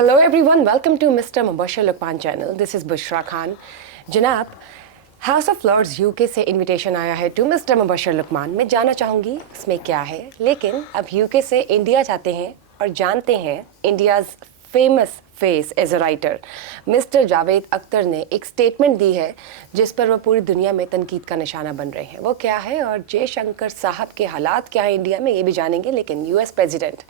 Hello everyone, welcome to Mr. Mubashir Luqman channel. This is Bushra Khan. जनाब, house of Lords UK से invitation आया है to mister Mubashar Lukman. मैं जानना चाहूँगी इसमें क्या है, लेकिन अब यूके से इंडिया जाते हैं और जानते हैं India's famous face as a writer Mr Javed Akhtar ने एक स्टेटमेंट दी है जिस पर वो पूरी दुनिया में तनकीद का निशाना बन रहे हैं. वो क्या है और जयशंकर साहब के हालात क्या है इंडिया में, ये भी जानेंगे. लेकिन US president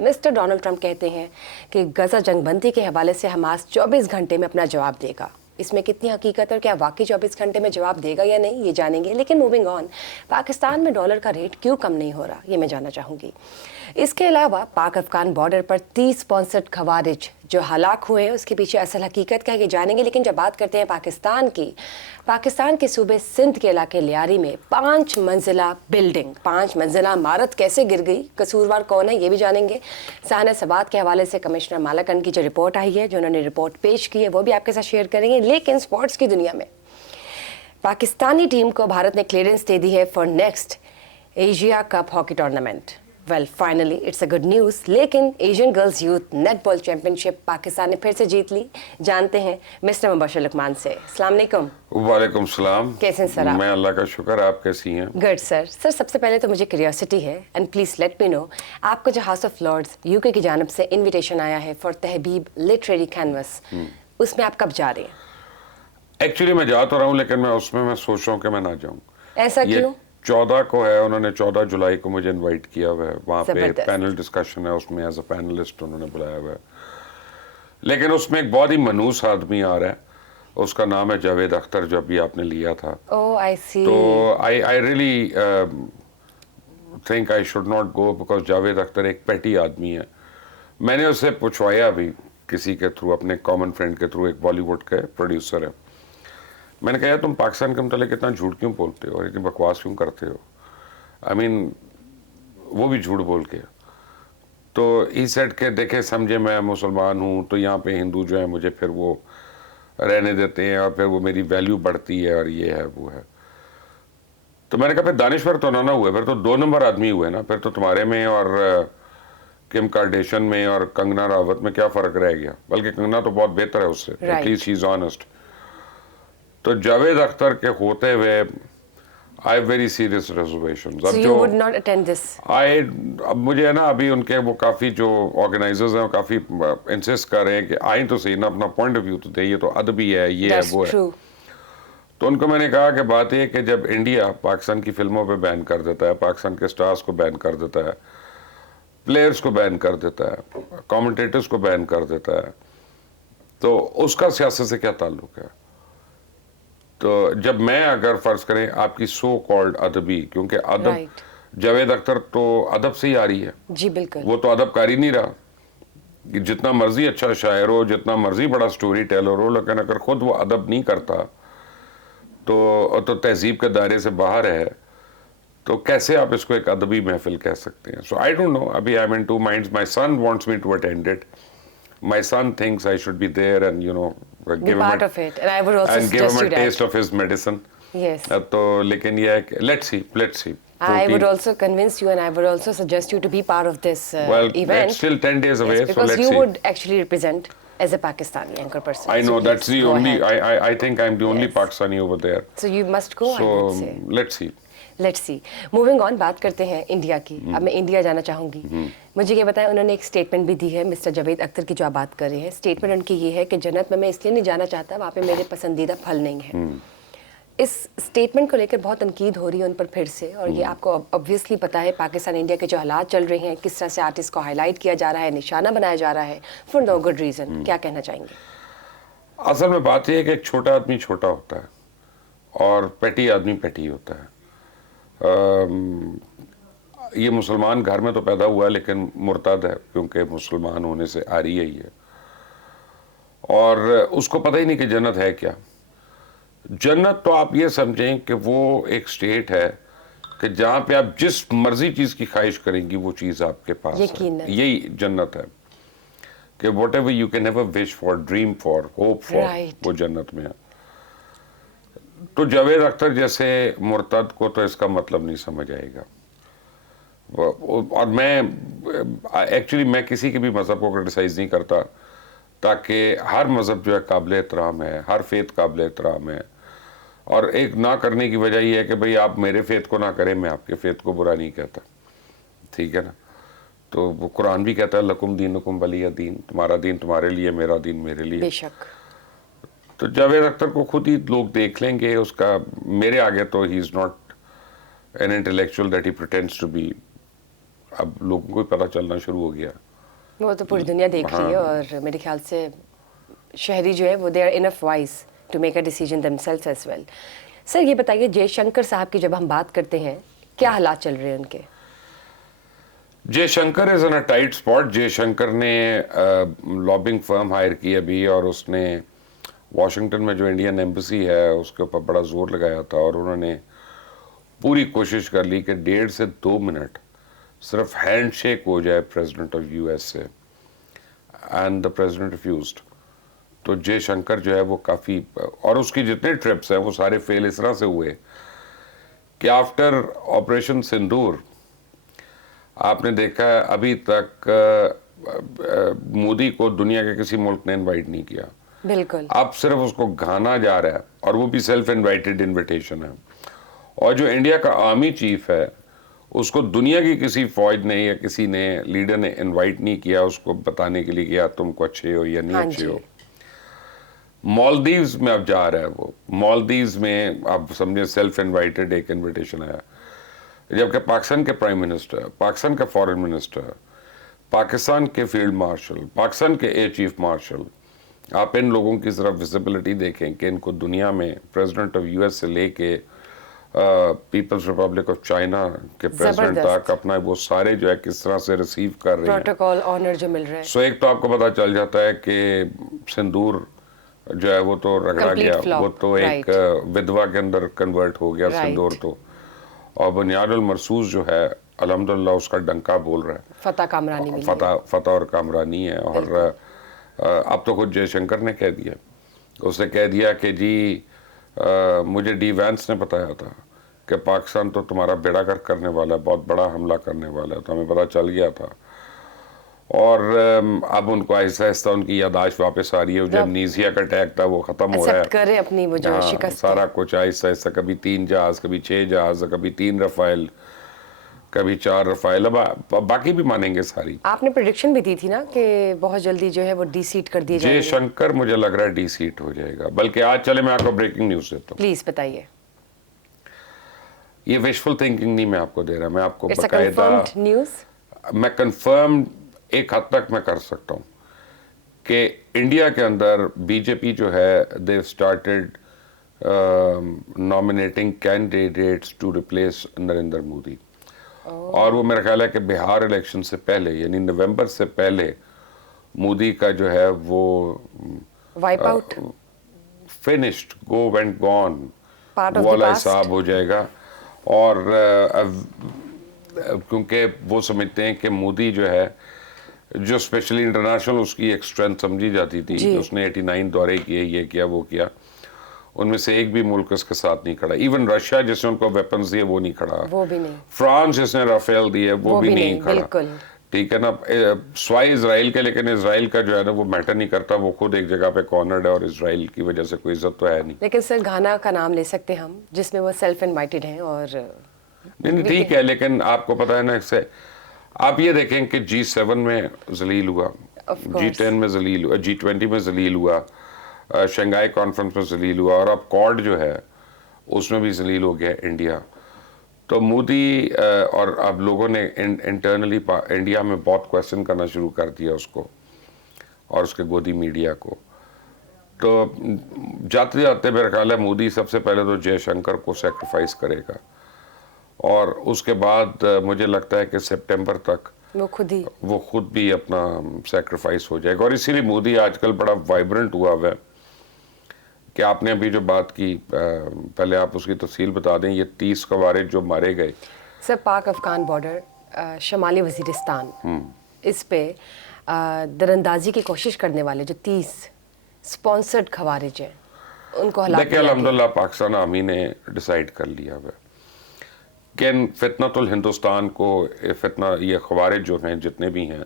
mister Donald Trump कहते हैं कि गजा जंगबंदी के हवाले से हमास 24 घंटे में अपना जवाब देगा. इसमें कितनी हकीकत और क्या वाकई 24 घंटे में जवाब देगा या नहीं, ये जानेंगे. लेकिन मूविंग ऑन, पाकिस्तान में डॉलर का रेट क्यों कम नहीं हो रहा, ये मैं जानना चाहूँगी. इसके अलावा पाक अफगान बॉर्डर पर 30 स्पॉन्सर्ड खवारिज जो हलाक हुए हैं उसके पीछे असल हकीकत क्या है, ये जानेंगे. लेकिन जब बात करते हैं पाकिस्तान के सूबे सिंध के इलाके लियारी में 5 मंजिला बिल्डिंग, 5 मंजिला इमारत कैसे गिर गई, कसूरवार कौन है, ये भी जानेंगे. साहना सबात के हवाले से कमिश्नर मालाकन की जो रिपोर्ट आई है, जो उन्होंने रिपोर्ट पेश की है, वो भी आपके साथ शेयर करेंगे. लेकिन स्पोर्ट्स की दुनिया में पाकिस्तानी टीम को भारत ने क्लियरेंस दे दी है for next Asia Cup hockey tournament. Well finally it's a good news. लेकिन Asian girls youth netball championship Pakistan ने फिर से जीत ली. जानते हैं मिस्टर मुबशर लुकमान से. अस्सलाम वालेकुम. वालेकुम सलाम. कैसे हैं सर आप? मैं अल्लाह का शुक्र, आप कैसी हैं? Good sir. सबसे पहले तो मुझे क्यूरियोसिटी है and please let me know, आपको जो हाउस ऑफ लॉर्ड्स यूके की जानब से इन्विटेशन आया है फॉर तहबीब लिटरेरी कैनवस, उसमें आप कब जा रहे हैं? एक्चुअली मैं जा तो रहा हूँ, लेकिन मैं सोच रहा हूँ कि मैं ना जाऊँ. ऐसा क्यों? 14 को है, उन्होंने 14 जुलाई को मुझे इनवाइट किया हुआ है. वहाँ पे पैनल डिस्कशन है, उसमें एज अ पैनलिस्ट उन्होंने बुलाया हुआ है. लेकिन उसमें एक बहुत ही मनूस आदमी आ रहा है, उसका नाम है जावेद अख्तर, जो अभी आपने लिया था. ओह आई सी. तो I really think I should not go, because Javed Akhtar एक पेटी आदमी है. मैंने उससे पूछवाया भी किसी के थ्रू, अपने कॉमन फ्रेंड के थ्रू, एक बॉलीवुड के प्रोड्यूसर है. मैंने कहा तुम पाकिस्तान के मतलब इतना झूठ क्यों बोलते हो और इतनी बकवास क्यों करते हो. आई मीन वो भी झूठ बोल के. तो ई सेट के देखे समझे मैं मुसलमान हूँ, तो यहाँ पे हिंदू जो है मुझे फिर वो रहने देते हैं और फिर वो मेरी वैल्यू बढ़ती है और ये है वो है. तो मैंने कहा फिर दानिश्वर तो ना हुए, फिर तो 2 नंबर आदमी हुए ना. फिर तो तुम्हारे में और किम कार्डेशन में और कंगना रावत में क्या फ़र्क रह गया. बल्कि कंगना तो बहुत बेहतर है उससे, एटलीस्ट शी इज़ ऑनेस्ट. तो जावेद अख्तर के होते हुए आई वेरी सीरियस रिजर्वेशंस. अब जो वुड नॉट अटेंड दिस. अब मुझे है ना, अभी उनके वो काफ़ी जो ऑर्गेनाइजर्स हैं काफ़ी इंसिस्ट कर रहे हैं कि आए तो सही ना, अपना पॉइंट ऑफ व्यू तो दे. ये तो अदबी है, ये है वो है. तो उनको मैंने कहा कि बात ये कि जब इंडिया पाकिस्तान की फिल्मों पे बैन कर देता है, पाकिस्तान के स्टार्स को बैन कर देता है, प्लेयर्स को बैन कर देता है, कमेंटेटर्स को बैन कर देता है, तो उसका सियासत से क्या ताल्लुक है. तो जब मैं अगर फर्ज करें आपकी सो कॉल्ड अदबी, क्योंकि अदब जावेद अख्तर तो अदब से ही आ रही है. जी बिल्कुल. वो तो अदबकारी नहीं रहा कि जितना मर्जी अच्छा शायर हो, जितना मर्जी बड़ा स्टोरी टेलर हो, लेकिन अगर खुद वो अदब नहीं करता तो तहजीब के दायरे से बाहर है, तो कैसे आप इसको एक अदबी महफिल कह सकते हैं. So I don't know. अभी I am in 2 minds. My son wants me to attend it. My son thinks I should be there and give him a taste of his medicine. Yes. तो लेकिन ये है कि let's see. I would also convince you and I would also suggest you to be part of this event. It's still 10 days away, yes, so let's see. Because you would actually represent as a Pakistani anchor person. I know, so that's the only. I think I'm the only Pakistani over there. So you must go. So I would say. Let's see. Moving on, बात करते हैं India की. अब मैं India जाना चाहूँगी. मुझे ये बताएं, उन्होंने एक स्टेटमेंट भी दी है मिस्टर जावेद अख्तर की, जो आप बात कर रहे हैं. स्टेटमेंट उनकी ये है कि जन्नत में मैं इसलिए नहीं जाना चाहता, वहाँ पे मेरे पसंदीदा फल नहीं है. इस स्टेटमेंट को लेकर बहुत तनकीद हो रही है उन पर फिर से, और ये आपको ऑब्वियसली पता है पाकिस्तान इंडिया के जो हालात चल रहे हैं, किस तरह से आर्टिस्ट को हाईलाइट किया जा रहा है, निशाना बनाया जा रहा है फॉर नो गुड रीज़न. क्या कहना चाहेंगे? असल में बात यह है कि एक छोटा आदमी छोटा होता है और पेटी आदमी पेटी होता है. ये मुसलमान घर में तो पैदा हुआ है, लेकिन मुर्तद है क्योंकि मुसलमान होने से आ रही है ये, और उसको पता ही नहीं कि जन्नत है क्या. जन्नत तो आप ये समझें कि वो एक स्टेट है कि जहाँ पे आप जिस मर्जी चीज़ की ख्वाहिश करेंगी वो चीज़ आपके पास है. यही जन्नत है कि what ever you can have a wish for, dream for, hope for, वो जन्नत में है. तो जावेद अख्तर जैसे मुर्तद को तो इसका मतलब नहीं समझ आएगा. और मैं एक्चुअली किसी के भी मज़हब को क्रिटिसाइज़ नहीं करता. تاکہ ہر مذہب جو ہے قابل احترام ہے, ہر فیت قابل احترام ہے, اور ایک نہ کرنے کی وجہ یہ ہے کہ بھئی آپ میرے فیت کو نہ کریں, میں آپ کے فیت کو برا نہیں کہتا, ٹھیک ہے نا. تو وہ قرآن بھی کہتا ہے لکم دینکم ولی دین, تمہارا دین تمہارے لیے, میرا دین میرے لیے. بے شک. تو جاوید اختر کو خود ہی لوگ دیکھ لیں گے, اس کا میرے آگے تو he is not an intellectual that he pretends to be. اب لوگوں کو پتہ چلنا شروع ہو گیا. وہ تو پوری دنیا دیکھ رہی ہے, اور میرے خیال سے شہری جو ہے وہ they are enough wise to make a decision themselves as well. Sir یہ بتائیے, جے شنکر صاحب کی جب ہم بات کرتے ہیں, کیا حالات چل رہے ہیں ان کے؟ جے شنکر از ان اے ٹائٹ اسپاٹ. جے شنکر نے لابنگ فرم ہائر کی ابھی, اور اس نے واشنگٹن میں جو انڈین ایمبیسی ہے اس کے اوپر بڑا زور لگایا تھا, اور انہوں نے پوری کوشش کر لی کہ 1.5 سے 2 منٹ صرف ہینڈ شیک ہو جائے پریزیڈنٹ آف یو ایس سے, اینڈ دا پریزیڈنٹ ریفیوزڈ. تو جے شنکر جو ہے وہ کافی, اور اس کی جتنے ٹرپس ہیں وہ سارے فیل اس طرح سے ہوئے کہ آفٹر آپریشن سندور آپ نے دیکھا ہے ابھی تک مودی کو دنیا کے کسی ملک نے انوائٹ نہیں کیا. بالکل. اب صرف اس کو گھانا جا رہا ہے, اور وہ بھی سیلف انوائٹڈ انویٹیشن ہے. اور جو انڈیا کا آرمی چیف ہے اس کو دنیا کی کسی فوج نے یا کسی نے لیڈر نے انوائٹ نہیں کیا اس کو بتانے کے لیے کہ یا تم کو اچھے ہو یا نہیں اچھے ہو. مالدیوز میں اب جا رہا ہے وہ. مالدیوز میں اب سمجھے سیلف انوائٹڈ ایک انویٹیشن آیا, جبکہ پاکستان کے پرائم منسٹر, پاکستان کا فورن منسٹر, پاکستان کے فیلڈ مارشل, پاکستان کے ایئر چیف مارشل, آپ ان لوگوں کی ذرا وزیبلٹی دیکھیں کہ ان کو دنیا میں پریزیڈنٹ آف یو ایس سے لے کے پیپلز ریپبلک آف چائنا کے پریزیڈنٹ تک اپنا وہ سارے جو ہے کس طرح سے ریسیو کر رہے ہیں, پروٹوکول آنر جو مل رہا ہے. سو ایک تو آپ کو پتا چل جاتا ہے کہ سندور جو ہے وہ تو رگڑا گیا, وہ تو ایک ودوا کے اندر کنورٹ ہو گیا سندور تو. اور بنیاد المرصوص جو ہے الحمدللہ اس کا ڈنکا بول رہا ہے, فتح کامرانی ملی, فتح اور کامرانی ہے. اور اب تو خود جے شنکر نے کہہ دیا, اس نے کہہ دیا کہ جی مجھے ڈی وینس نے بتایا تھا کہ پاکستان تو تمہارا بیڑا گرک کرنے والا ہے, بہت بڑا حملہ کرنے والا ہے, تو ہمیں پتہ چل گیا تھا. اور اب ان کو آہستہ آہستہ ان کی یادداشت واپس آ رہی ہے. جو امنیزیا کا اٹیک تھا وہ ختم ہو رہا ہے, کریں اپنی وہ جو شکست, سارا کچھ آہستہ آہستہ, کبھی 3 جہاز, کبھی 6 جہاز, کبھی 3 رفائل, کبھی 4 رفائل. اب باقی بھی مانیں گے ساری. آپ نے پریڈکشن بھی دی تھی نا کہ بہت جلدی جو ہے وہ ڈی سیٹ کر دیے جائیں گے. جے شنکر مجھے لگ رہا ہے ڈی سیٹ ہو جائے گا. بلکہ آج چلے میں آپ کو بریکنگ نیوز دیتا ہوں. پلیز بتائیے. یہ وشفل تھنکنگ نہیں میں آپ کو دے رہا, میں آپ کو It's a باقاعدہ confirmed news. میں کنفرم ایک حد تک میں کر سکتا ہوں کہ انڈیا کے اندر بی جے پی جو ہے they started nominating candidates to replace Narendra Modi. اور وہ میرا خیال ہے کہ بہار الیکشن سے پہلے یعنی نومبر سے پہلے مودی کا جو ہے وہ wipe out, finished, go and gone part of والا دی حساب ہو جائے گا. اور کیونکہ وہ سمجھتے ہیں کہ مودی جو ہے جو اسپیشلی انٹرنیشنل اس کی ایک اسٹرینتھ سمجھی جاتی تھی, اس نے 89 دورے کیے, یہ کیا وہ کیا, ان میں سے ایک بھی ملک اس کے ساتھ نہیں کھڑا. ایون رشیا جس نے ان کو ویپنز دیے وہ نہیں کھڑا, وہ بھی نہیں. فرانس جس نے رافیل دیے وہ بھی نہیں کھڑا. بالکل ٹھیک ہے نا, سوائے اسرائیل کے. لیکن اسرائیل کا جو ہے نا وہ میٹر نہیں کرتا, وہ خود ایک جگہ پہ کارنرڈ ہے اور اسرائیل کی وجہ سے کوئی عزت تو ہے نہیں. لیکن سر گھانا کا نام لے سکتے ہم جس میں وہ سیلف انوائٹڈ ہیں. اور نہیں ٹھیک ہے, لیکن آپ کو پتا ہے نا اس سے آپ یہ دیکھیں کہ G7 میں ذلیل ہوا, G10 میں ذلیل ہوا, G20 میں ذلیل ہوا, شنگھائی کانفرنس میں ذلیل ہوا, اور اب کوڈ جو ہے اس میں بھی ذلیل ہو گیا انڈیا. تو مودی اور اب لوگوں نے انٹرنلی انڈیا میں بہت کویسچن کرنا شروع کر دیا اس کو اور اس کے گودی میڈیا کو. تو جاتے جاتے میرا خیال ہے مودی سب سے پہلے تو جے شنکر کو سیکریفائس کرے گا, اور اس کے بعد مجھے لگتا ہے کہ سپٹمبر تک وہ خود بھی اپنا سیکریفائس ہو جائے گا. اور اسی لیے مودی آج کل بڑا وائبرنٹ ہوا ہے کہ آپ نے ابھی جو بات کی, پہلے آپ اس کی تفصیل بتا دیں. یہ 30 خوارج جو مارے گئے سر پاک افغان بارڈر شمالی وزیرستان, اس پہ دراندازی کی کوشش کرنے والے جو 30 سپانسرڈ خوارج ہیں ان کو ہلاک دیکھیں الحمدللہ پاکستان آرمی نے ڈیسائیڈ کر لیا ہے کہ فتنۃ الہندوستان کو, فتنہ یہ خوارج جو ہیں جتنے بھی ہیں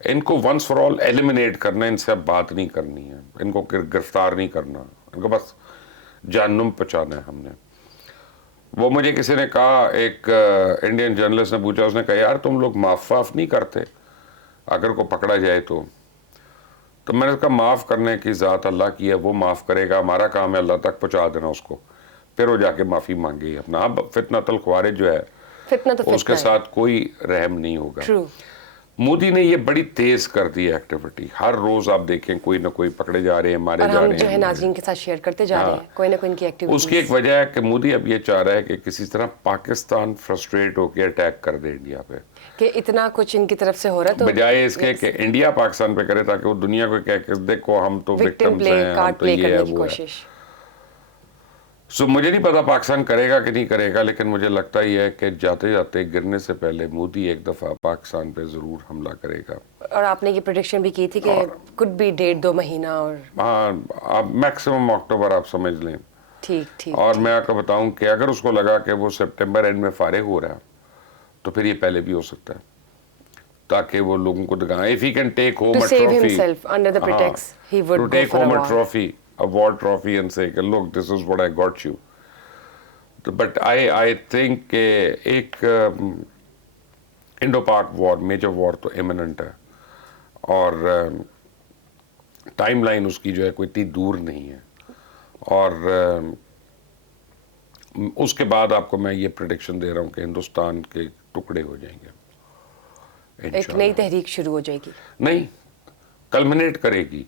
इनको वंस फॉर ऑल एलिमिनेट करना, इनसे अब बात नहीं करनी है, इनको गिरफ्तार नहीं करना, इनको बस जहन्नुम पहुंचाना है हमने। वो मुझे किसी ने कहा, एक इंडियन जर्नलिस्ट ने पूछा, उसने कहा यार तुम लोग माफ वाफ नहीं करते अगर को पकड़ा जाए तो मैंने कहा माफ़ करने की ज़ात अल्लाह की है, वो माफ़ करेगा, हमारा काम है अल्लाह तक पहुँचा देना उसको, फिर वो जाके माफ़ी मांगे अपना। अब फितनतुल ख्वारिज जो है फितना तो उसके साथ कोई रहम नहीं होगा। True. मोदी ने ये बड़ी तेज कर दी है एक्टिविटी, हर रोज आप देखें कोई ना कोई पकड़े जा रहे हैं, मारे और जा हम रहे जो है हैं। नाज़रीन के साथ शेयर करते जा रहे हैं कोई ना कोई इनकी एक्टिविटीज। उसकी एक वजह है कि मोदी अब ये चाह रहा है कि किसी तरह पाकिस्तान फ्रस्ट्रेट होकर अटैक कर दे इंडिया पे, कि इतना कुछ इनकी तरफ से हो रहा है, तो बजाय इसके कि इंडिया पाकिस्तान पे करे, ताकि वो दुनिया को कह के देखो हम तो विक्टिम विक्टिम्स प्ले हैं, हम कार्ड तो प्ले ये है करने की वो है। कोशिश। सो मुझे नहीं पता पाकिस्तान करेगा कि नहीं करेगा, लेकिन मुझे लगता ही है कि जाते जाते गिरने से पहले मोदी एक दफ़ा पाकिस्तान पे ज़रूर हमला करेगा। और आपने ये प्रेडिक्शन भी की थी कि कुड बी 1.5-2 महीना, और हाँ, आप मैक्सिमम अक्टूबर आप समझ लें। ठीक ठीक। और मैं आपको बताऊं कि अगर उसको लगा कि वो सितंबर एंड में फारिग हो रहा है तो फिर ये पहले भी हो सकता है, ताकि वो लोगों को दिखाए if he can take home To a save trophy, himself under the pretext he would to go take for a home a war. Trophy, a war trophy, and say look this is what I got you. But I think एक Indo Pak war, major war तो imminent है, और timeline उसकी जो है कोई इतनी दूर नहीं है। और उसके बाद आपको मैं ये प्रेडिक्शन दे रहा हूँ कि हिंदुस्तान के टुकड़े हो जाएंगे, एक इंशाल्लाह। नई तहरीक शुरू हो जाएगी। नहीं, कल्मिनेट करेगी।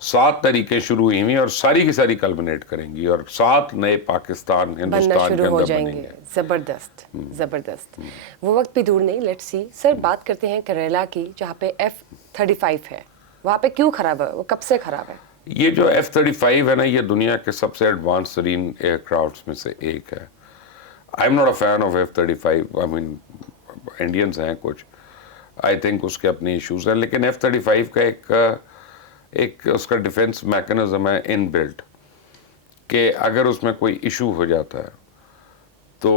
7 तरीके शुरू हुई हुई और सारी की सारी कल्मिनेट करेंगी, और 7 नए पाकिस्तान बनना हिंदुस्तान के शुरू हो अंदर जाएंगे। बनेंगे। जबरदस्त जबरदस्त। वो वक्त भी दूर नहीं, लेट्स सी। सर बात करते हैं केरला की, जहाँ पे F-35 है, वहाँ पे क्यों खराब है, वो कब से खराब है? ये जो F-35 है ना, ये दुनिया के सबसे एडवांस तरीन एयरक्राफ्ट में से एक है। I am not a fan of F-35, I mean Indians हैं कुछ, आई थिंक उसके अपने इश्यूज हैं, लेकिन F-35 का एक उसका डिफेंस मैकेनिज्म है इन बिल्ट, कि अगर उसमें कोई इशू हो जाता है तो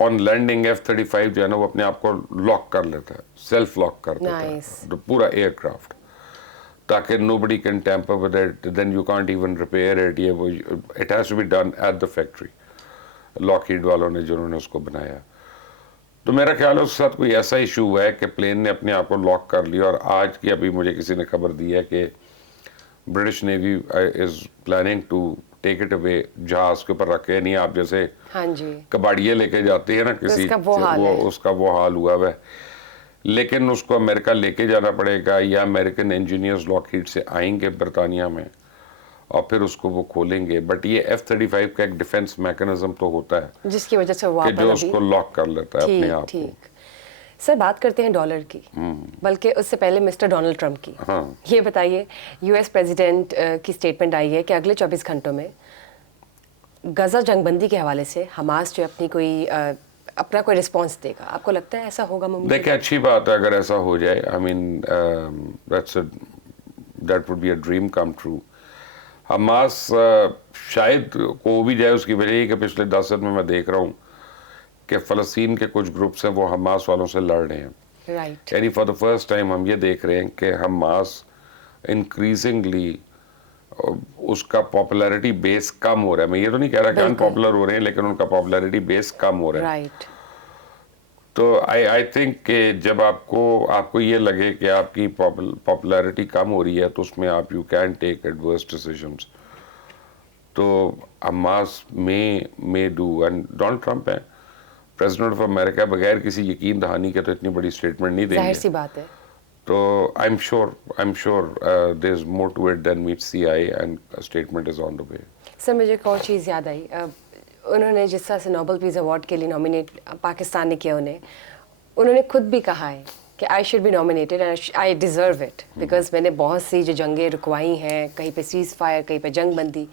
ऑन लैंडिंग F-35 जो है ना वो अपने आप को लॉक कर लेता है, सेल्फ लॉक कर देता है तो पूरा एयरक्राफ्ट, ताकि nobody can tamper with it, then you can't even repair it, ये वो, it has to be done at the factory, Lockheed वालों ने जिन्होंने उसको बनाया। तो मेरा ख्याल है उसके साथ कोई ऐसा इशू हुआ है कि प्लेन ने अपने आप को लॉक कर लिया, और आज की अभी मुझे किसी ने खबर दी है कि British navy is planning to take it away, जहाज के ऊपर रखे, नहीं आप जैसे हाँ जी कबाड़िए लेके जाते हैं ना किसी, उसका वो हाल है। उसका वो हाल हुआ है, लेकिन उसको अमेरिका लेके जाना पड़ेगा, या अमेरिकन इंजीनियर्स लॉकहीड से आएंगे बरतानिया में और फिर उसको वो खोलेंगे। बट ये F-35 का एक डिफेंस मैकेनिज्म तो होता है जिसकी वजह से वो कि जो उसको लॉक कर लेता है अपने आप को। ठीक। सर बात करते हैं डॉलर की, बल्कि उससे पहले मिस्टर डोनाल्ड ट्रंप की। हाँ। ये बताइए, यूएस प्रेसिडेंट की स्टेटमेंट आई है कि अगले 24 घंटों में गजा जंगबंदी के हवाले से हमास जो अपनी कोई अपना कोई रिस्पांस देगा। आपको लगता है ऐसा होगा मुमकिन? देखिए अच्छी बात है अगर ऐसा हो जाए, I mean that would be a dream come true. Hamas शायद को भी जाए, उसकी वजह ही कि पिछले 10 दिन में मैं देख रहा हूँ कि फ़लस्तीन के कुछ ग्रुप्स हैं वो हमास वालों से लड़ रहे हैं। राइट। यानी फॉर द फर्स्ट टाइम हम ये देख रहे हैं कि हमास इंक्रीजिंगली उसका पॉपुलैरिटी बेस कम हो रहा है। मैं ये तो नहीं कह रहा कि अनपॉपुलर हो रहे हैं, लेकिन उनका पॉपुलैरिटी बेस कम हो रहा है। राइट। तो आई थिंक कि जब आपको ये लगे कि आपकी पॉपुलैरिटी कम हो रही है तो उसमें आप you can take adverse decisions. तो Hamas may do, and Donald Trump है प्रेसिडेंट ऑफ अमेरिका, बगैर किसी यकीन दहानी के तो इतनी बड़ी स्टेटमेंट नहीं देंगे। जाहिर सी बात है। तो I am sure there is more to it than meets the eye, and a statement is on the way. Sir मुझे एक और चीज़ याद आई, उन्होंने जिस तरह से नोबेल पीस अवार्ड के लिए नॉमिनेट पाकिस्तान ने किया, उन्होंने खुद भी कहा है कि I should be nominated and I deserve it, because मैंने बहुत सी जो जंगें रुकवाई हैं, कहीं पे सीज़ फायर, कहीं पे जंग बंदी।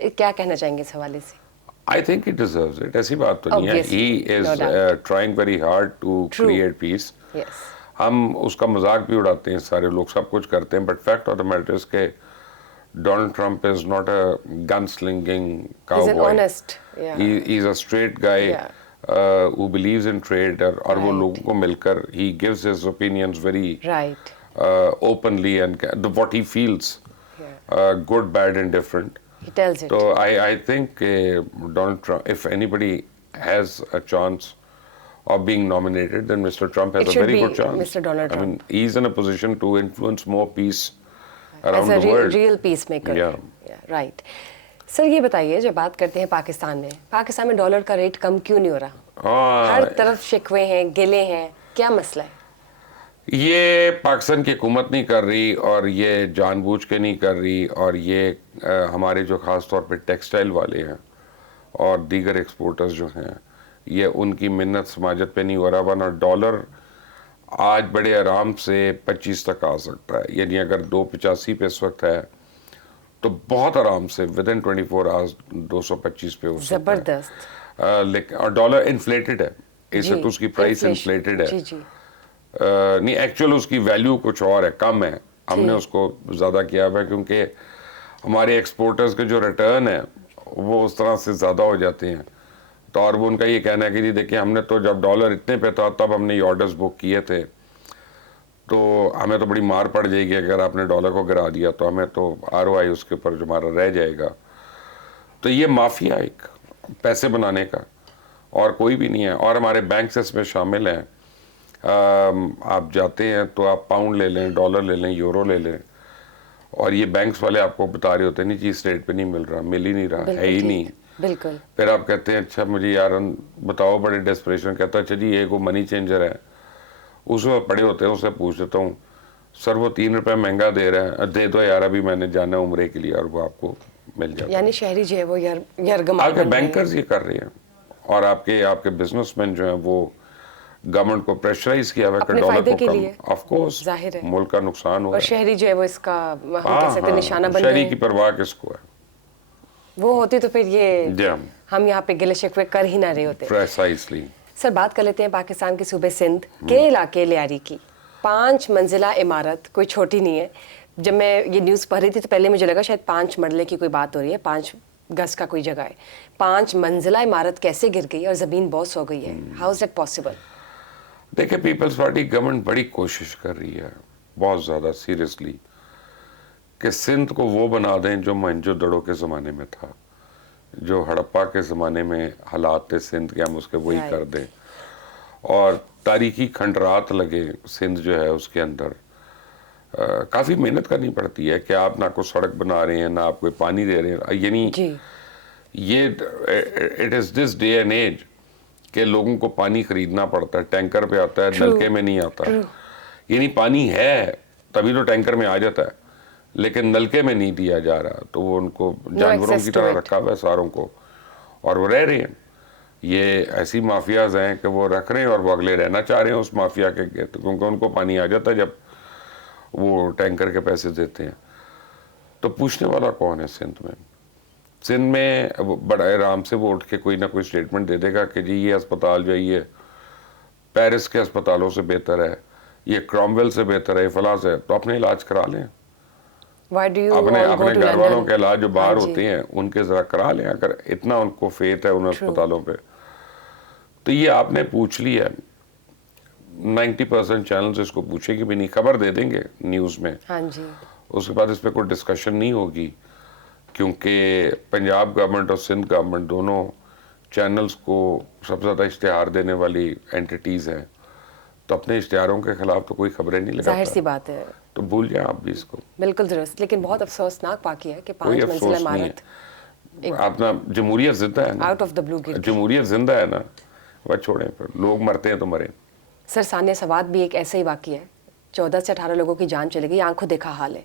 क्या कहना चाहेंगे इस हवाले से? I think he deserves it. ऐसी बात तो नहीं है। Obviously, He is no doubt. trying very hard to True. create peace. Yes. हम उसका मजाक भी उड़ाते हैं, सारे लोग सब कुछ करते हैं, but fact of the matter is के Donald Trump is not a gun slinging He's an cowboy. honest, yeah. He is a straight guy Yeah. who believes in trade, और वो Right. लोगों को मिलकर he gives his opinions very Right. openly and what he feels, good, bad, and different. He tells it. So I think Donald Trump, if anybody has a chance of being nominated, then Mr. Trump has It a should very be good chance. Mr. Donald I mean, Trump. he's in a position to influence more peace around As a the world. real peacemaker. Yeah. Right. Sir ये बताइए, जब बात करते हैं पाकिस्तान में dollar का rate कम क्यों नहीं हो रहा? हर तरफ शिकवे हैं, गिले हैं, क्या मसला है? ये पाकिस्तान की हुकूमत नहीं कर रही, और ये जानबूझ के नहीं कर रही, और ये हमारे जो ख़ास तौर पे टेक्सटाइल वाले हैं और दीगर एक्सपोर्टर्स जो हैं, ये उनकी मिन्नत समाजत पे नहीं हो रहा, वरना डॉलर आज बड़े आराम से 25 तक आ सकता है. यानी अगर 285 पे इस वक्त है तो बहुत आराम से विद इन 24 आवर्स 225 पे हो सकता है. जबरदस्त. लेकिन और डॉलर इन्फ्लेटेड है, इससे तो उसकी प्राइस इन्फ्लेटेड है. जी जी. नहीं, एक्चुअल उसकी वैल्यू कुछ और है, कम है. हमने उसको ज़्यादा किया हुआ है क्योंकि हमारे एक्सपोर्टर्स के जो रिटर्न है वो उस तरह से ज़्यादा हो जाते हैं. तो और वो उनका ये कहना है कि जी देखिए, हमने तो जब डॉलर इतने पे था तब हमने ये ऑर्डर्स बुक किए थे, तो हमें तो बड़ी मार पड़ जाएगी अगर आपने डॉलर को गिरा दिया, तो हमें तो ROI उसके ऊपर जो हमारा रह जाएगा. तो ये माफिया एक पैसे बनाने का और कोई भी नहीं है. और हमारे बैंक इसमें शामिल हैं. आप जाते हैं तो आप पाउंड ले लें, डॉलर ले लें, यूरो ले लें, और ये बैंक्स वाले आपको बता रहे होते हैं नहीं जी इस रेट पे नहीं मिल रहा, मिल ही नहीं रहा, है ही नहीं. बिल्कुल. फिर आप कहते हैं अच्छा मुझे यार बताओ, बड़े डेस्परेशन. कहता है अच्छा जी एक वो मनी चेंजर है, उसमें पड़े होते हैं, उससे पूछ देता हूँ सर वो 3 रुपये महंगा दे रहा है, दे दो यार अभी मैंने जाना है उम्रे के लिए, और वो आपको मिल जाता है. यानी शहरी जो है वो यरगम आपके बैंकर्स ये कर रहे हैं, और आपके बिजनेसमैन जो हैं वो गवर्नमेंट को प्रेशराइज किया हुआ है डॉलर को कम. ऑफ कोर्स मुल्क का नुकसान हो रहा है. और शहरी जो है वो इसका हम कह सकते हैं निशाना बन गए. शहरी की परवाह किसको है? वो होती तो फिर ये हम यहाँ पे गिले शिकवे कर ही ना रहे होते. प्रेसाइसली. सर बात कर लेते हैं पाकिस्तान के सूबे सिंध के इलाके लियारी की. 5 मंजिला इमारत कोई छोटी नहीं है. जब मैं ये न्यूज़ पढ़ रही थी तो पहले मुझे लगा शायद 5 मरले की कोई बात हो रही है, 5 गज का कोई जगह है. 5 मंजिला इमारत कैसे गिर गई और ज़मीन बॉस हो गई है? How is that possible? देखिए, पीपल्स पार्टी गवर्नमेंट बड़ी कोशिश कर रही है बहुत ज़्यादा सीरियसली कि सिंध को वो बना दें जो मोहनजोदड़ो के ज़माने में था, जो हड़प्पा के ज़माने में हालात थे सिंध के, हम उसके वही कर दें. और तारीखी खंडरात लगे सिंध जो है उसके अंदर. काफ़ी मेहनत करनी पड़ती है कि आप ना कोई सड़क बना रहे हैं, ना आप कोई पानी दे रहे हैं. यानी ये it is this day and age कि लोगों को पानी खरीदना पड़ता है, टैंकर पे आता है, नलके में नहीं आता. यानी पानी है तभी तो टैंकर में आ जाता है, लेकिन नलके में नहीं दिया जा रहा, तो वो उनको जानवरों की तरह रखा हुआ है सारों को, और वो रह रहे हैं. ये ऐसी माफियाज हैं कि वो रख रहे हैं और वो अगले रहना चाह रहे हैं उस माफिया के, क्योंकि उनको पानी आ जाता है जब वो टैंकर के पैसे देते हैं. तो पूछने वाला कौन है सिंध में? सिंध में बड़ा आराम से वो उठ के कोई ना कोई स्टेटमेंट दे देगा कि जी ये अस्पताल जो है ये पेरिस के अस्पतालों से बेहतर है, ये क्रॉमवेल से बेहतर है, फलां से. तो अपने इलाज करा लें. अपने घर वालों के इलाज जो बाहर होते हैं उनके जरा करा लें, अगर इतना उनको फेथ है उन अस्पतालों पे. तो ये आपने पूछ लिया. 90% चैनल्स इसको पूछेंगे भी नहीं, खबर दे देंगे न्यूज़ में. उसके बाद इस पर कोई डिस्कशन नहीं होगी, क्योंकि पंजाब गवर्नमेंट और सिंध गवर्नमेंट दोनों चैनल्स को सबसे ज़्यादा इश्तिहार देने वाली एंटिटीज़ हैं. तो अपने इश्तिहारों के खिलाफ तो कोई खबरें नहीं लगाता. जाहिर सी बात है. तो भूल जाए आप भी इसको. बिल्कुल दुरुस्त. लेकिन बहुत अफसोसनाक वाक़या है कि 5 मंजिला इमारत. अपना जमहूरियत जिंदा है ना, आउट ऑफ द ब्लू गिर. जमहूरियत जिंदा है ना, वह छोड़ें, फिर लोग मरते हैं तो मरे. सर सानिया सवाद भी एक ऐसा ही वाक़या है. 14 से 18 लोगों की जान चली गई, आंखों देखा हाल है.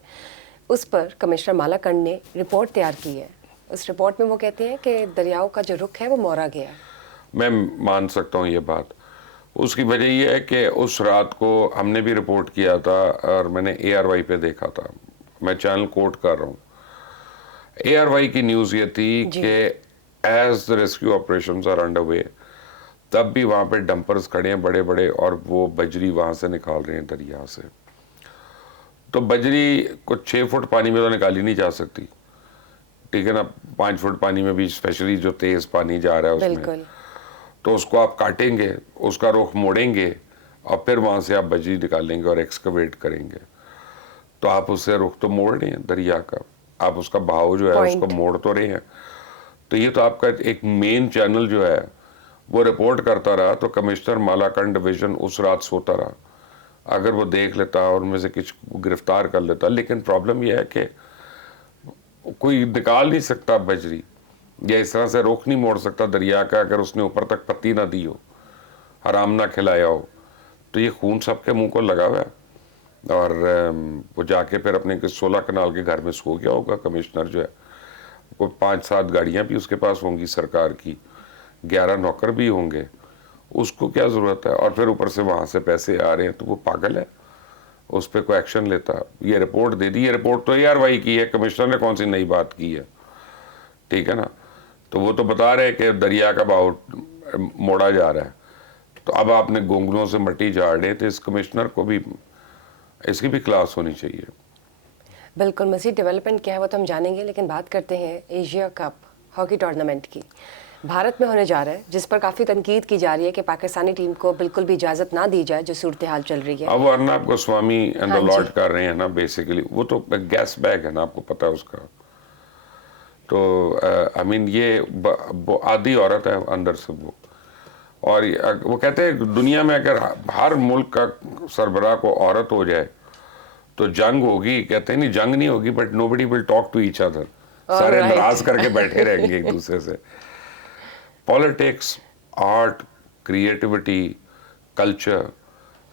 उस पर कमिश्नर मालाकंड ने रिपोर्ट तैयार की है. उस रिपोर्ट में वो कहते हैं कि दरियाओं का जो रुख है वो मोड़ा गया है. मैं मान सकता हूँ ये बात. उसकी वजह ये है कि उस रात को हमने भी रिपोर्ट किया था और मैंने ARY पे देखा था. मैं चैनल कोट कर रहा हूँ. ARY की न्यूज़ ये थी कि as the rescue operations are under way, तब भी वहाँ पे डंपर्स खड़े हैं बड़े बड़े, और वो बजरी वहाँ से निकाल रहे हैं दरिया से. तो बजरी को 6 फुट पानी में तो निकाली नहीं जा सकती, ठीक है ना. 5 फुट पानी में भी स्पेशली जो तेज़ पानी जा रहा है उसमें, तो उसको आप काटेंगे, उसका रुख मोड़ेंगे, और फिर वहाँ से आप बजरी निकालेंगे और एक्सकवेट करेंगे. तो आप उससे रुख तो मोड़ रहे हैं दरिया का, आप उसका बहाव जो है उसको मोड़ तो रहे हैं। तो ये तो आपका एक मेन चैनल जो है वो रिपोर्ट करता रहा, तो कमिश्नर मालाकंड डिवीजन उस रात सोता रहा। अगर वो देख लेता और उनमें से किसी को गिरफ्तार कर लेता, लेकिन प्रॉब्लम यह है कि कोई निकाल नहीं सकता बजरी, या इस तरह से रुख नहीं मोड़ सकता दरिया का अगर उसने ऊपर तक पत्ती ना दी हो, हराम ना खिलाया हो। तो ये खून सबके मुंह को लगा हुआ है। और वो जाके फिर अपने 16 कनाल के घर में सो गया होगा कमिश्नर जो है। वो 5-7 गाड़ियां भी उसके पास होंगी सरकार की, 11 नौकर भी होंगे, उसको क्या ज़रूरत है। और फिर ऊपर से वहाँ से पैसे आ रहे हैं, तो वो पागल है, उस पर कोई एक्शन लेता। ये रिपोर्ट दे दी, ये रिपोर्ट तो ARY की है, कमिश्नर ने कौन सी नई बात की है, ठीक है ना। तो वो तो बता रहे हैं कि दरिया का बहाव मोड़ा जा रहा है। तो अब आपने गोंगलों से मट्टी झाड़ रहे, तो इस कमिश्नर को भी, इसकी भी क्लास होनी चाहिए। बिल्कुल, मज़ीद डेवलपमेंट क्या है वो तो हम जानेंगे, लेकिन बात करते हैं एशिया कप हॉकी टूर्नामेंट की। भारत में होने जा रहा है, जिस पर काफ़ी तनकीद की जा रही है कि पाकिस्तानी टीम को बिल्कुल भी इजाज़त ना दी जाए, जो सूरत हाल चल रही है। अब वो अर्नब गोस्वामी एंड हाँ जी। अलॉट कर रहे हैं ना, बेसिकली वो तो गैस बैग है ना, आपको पता है उसका। तो आई मीन ये वो आधी औरत है अंदर से वो। और वो कहते हैं दुनिया में अगर हर मुल्क का सरबराह को औरत हो जाए तो जंग होगी। कहते हैं नहीं, जंग नहीं होगी, but nobody will talk to each other. सारे Alright. नाराज करके बैठे रहेंगे एक दूसरे से। Politics, art, creativity, culture,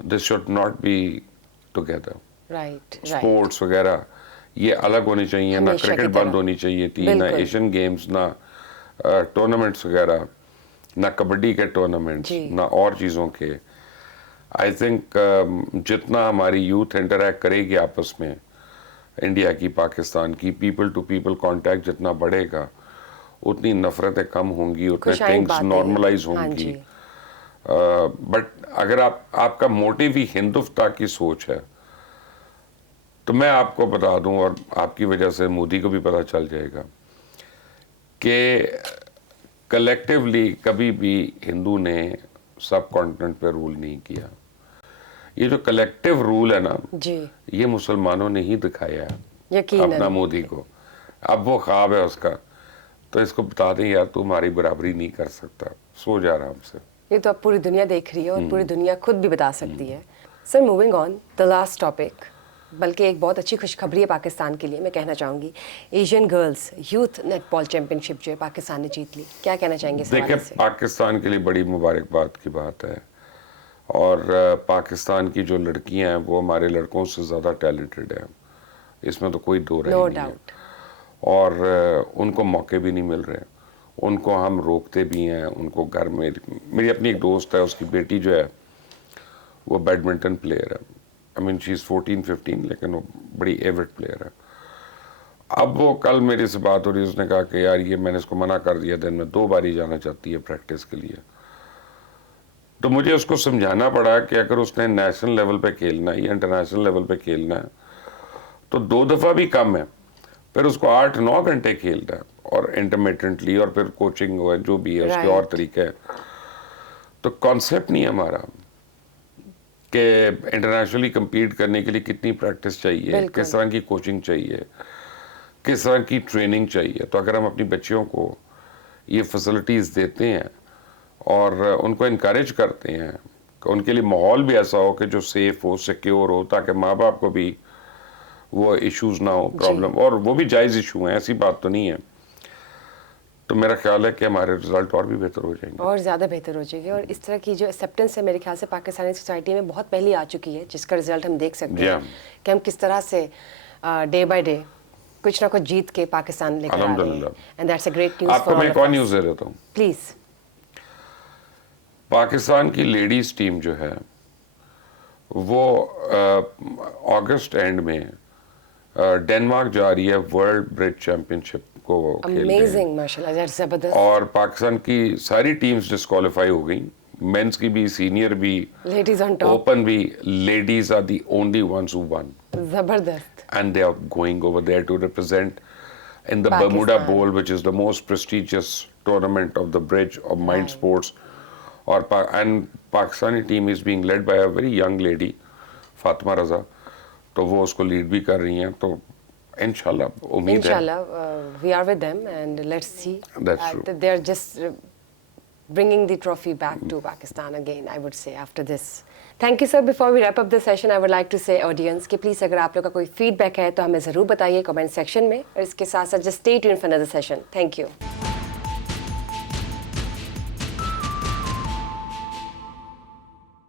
this should not be together. Right, sports वगैरह ये अलग होनी चाहिए ना, हमेशा की क्रिकेट तरह। बंद होनी चाहिए थी, ना बिल्कुल। एशियन गेम्स, ना टूर्नामेंट्स वगैरह, ना कबड्डी के टूर्नामेंट्स, जी। ना और चीज़ों के। आई थिंक जितना हमारी यूथ इंटरेक्ट करेगी आपस में, इंडिया की, पाकिस्तान की, पीपल टू पीपल कांटेक्ट जितना बढ़ेगा, उतनी नफरतें कम होंगी, उतने खुशाइंद थिंग्स बातें। नॉर्मलाइज हाँ होंगी। जी। बट अगर आपका मोटिव ही हिंदुस्तान की सोच है, तो मैं आपको बता दूं, और आपकी वजह से मोदी को भी पता चल जाएगा कि कलेक्टिवली कभी भी हिंदू ने सब कॉन्टिनेंट पे रूल नहीं किया। ये जो कलेक्टिव रूल है ना, जी, ये मुसलमानों ने ही दिखाया है यकीनन। अपना मोदी को। अब वो ख्वाब है उसका, तो इसको बता दें यार तू हमारी बराबरी नहीं कर सकता, सो जा आराम से। ये तो अब पूरी दुनिया देख रही है और पूरी दुनिया खुद भी बता सकती है। Sir, moving on the last topic, बल्कि एक बहुत अच्छी खुशखबरी है पाकिस्तान के लिए, मैं कहना चाहूँगी। Asian girls youth netball championship जो है पाकिस्तान ने जीत ली, क्या कहना चाहेंगे इस देखिए, हवाले से? पाकिस्तान के लिए बड़ी मुबारकबाद की बात है। और पाकिस्तान की जो लड़कियां हैं वो हमारे लड़कों से ज़्यादा टैलेंटेड हैं, इसमें तो कोई दो राय नो नहीं है। डाउट। और उनको मौके भी नहीं मिल रहे, उनको हम रोकते भी हैं। उनको घर में, मेरी अपनी एक दोस्त है, उसकी बेटी जो है वो बैडमिंटन प्लेयर है। आई मीन शी इज़ 14-15, लेकिन वो बड़ी एविड प्लेयर है। अब वो कल मेरे से बात हो रही है, उसने कहा कि यार ये मैंने इसको मना कर दिया, दिन में 2 बार ही जाना चाहती है प्रैक्टिस के लिए। तो मुझे उसको समझाना पड़ा कि अगर उसने नेशनल लेवल पे खेलना है या इंटरनेशनल लेवल पे खेलना है तो 2 दफ़ा भी कम है, फिर उसको 8-9 घंटे खेलना है, और इंटरमिटेंटली, और फिर कोचिंग हो, जो भी है उसके और Right. तरीके हैं। तो कॉन्सेप्ट नहीं है हमारा कि इंटरनेशनली compete करने के लिए कितनी प्रैक्टिस चाहिए, बिल्कुल। किस तरह की कोचिंग चाहिए, किस तरह की ट्रेनिंग चाहिए। तो अगर हम अपनी बच्चियों को ये फैसिलिटीज़ देते हैं और उनको इनकरेज करते हैं कि उनके लिए माहौल भी ऐसा हो कि जो सेफ हो, सिक्योर हो, ताकि माँ बाप को भी वो इश्यूज ना हो, प्रॉब्लम, और वो भी जायज़ इशू हैं, ऐसी बात तो नहीं है। तो मेरा ख्याल है कि हमारे रिजल्ट और भी बेहतर हो जाएंगे, और ज़्यादा बेहतर हो जाएगी। और इस तरह की जो एक्सेप्टेंस है मेरे ख्याल से पाकिस्तानी सोसाइटी में बहुत पहले आ चुकी है, जिसका रिजल्ट हम देख सकते जी हैं हाँ। कि हम किस तरह से डे बाय डे कुछ ना कुछ जीत के पाकिस्तान लेकर आ रहे हैं। अल्हम्दुलिल्लाह। And that's a great news आपको फॉर मैं ऑल एक ऑफ और अस। न्यूज़ दे देता हूँ। प्लीज़। पाकिस्तान की लेडीज़ टीम जो है वो अगस्त एंड में डेनमार्क जा रही है वर्ल्ड ब्रिज चैंपियनशिप को खेलने। अमेजिंग, माशाल्लाह, दैट्स जबरदस्त। और पाकिस्तान की सारी टीम्स डिस्क्वालीफाई हो गई, मेंस की भी, सीनियर भी, लेडीज ऑन टॉप, ओपन भी। Ladies are the only ones who won, जबरदस्त। and they are going over there to represent in the Bermuda Pakistan. Bowl, which is the most prestigious tournament of the bridge of mind Right. sports. And Pakistani team is being led by a very young lady, Fatima Raza. तो वो उसको lead भी कर रही हैं, तो इंशाल्लाह उम्मीद है। Inshallah, we are with them, and let's see. That's true. That they're just bringing the trophy back to Pakistan again, I would say, after this. Thank you, sir. Before we wrap up the session, I would like to say, audience, कि please अगर आप लोग का कोई feedback है तो हमें ज़रूर बताइए comment section में, और इसके साथ साथ just stay tuned for another session. Thank you.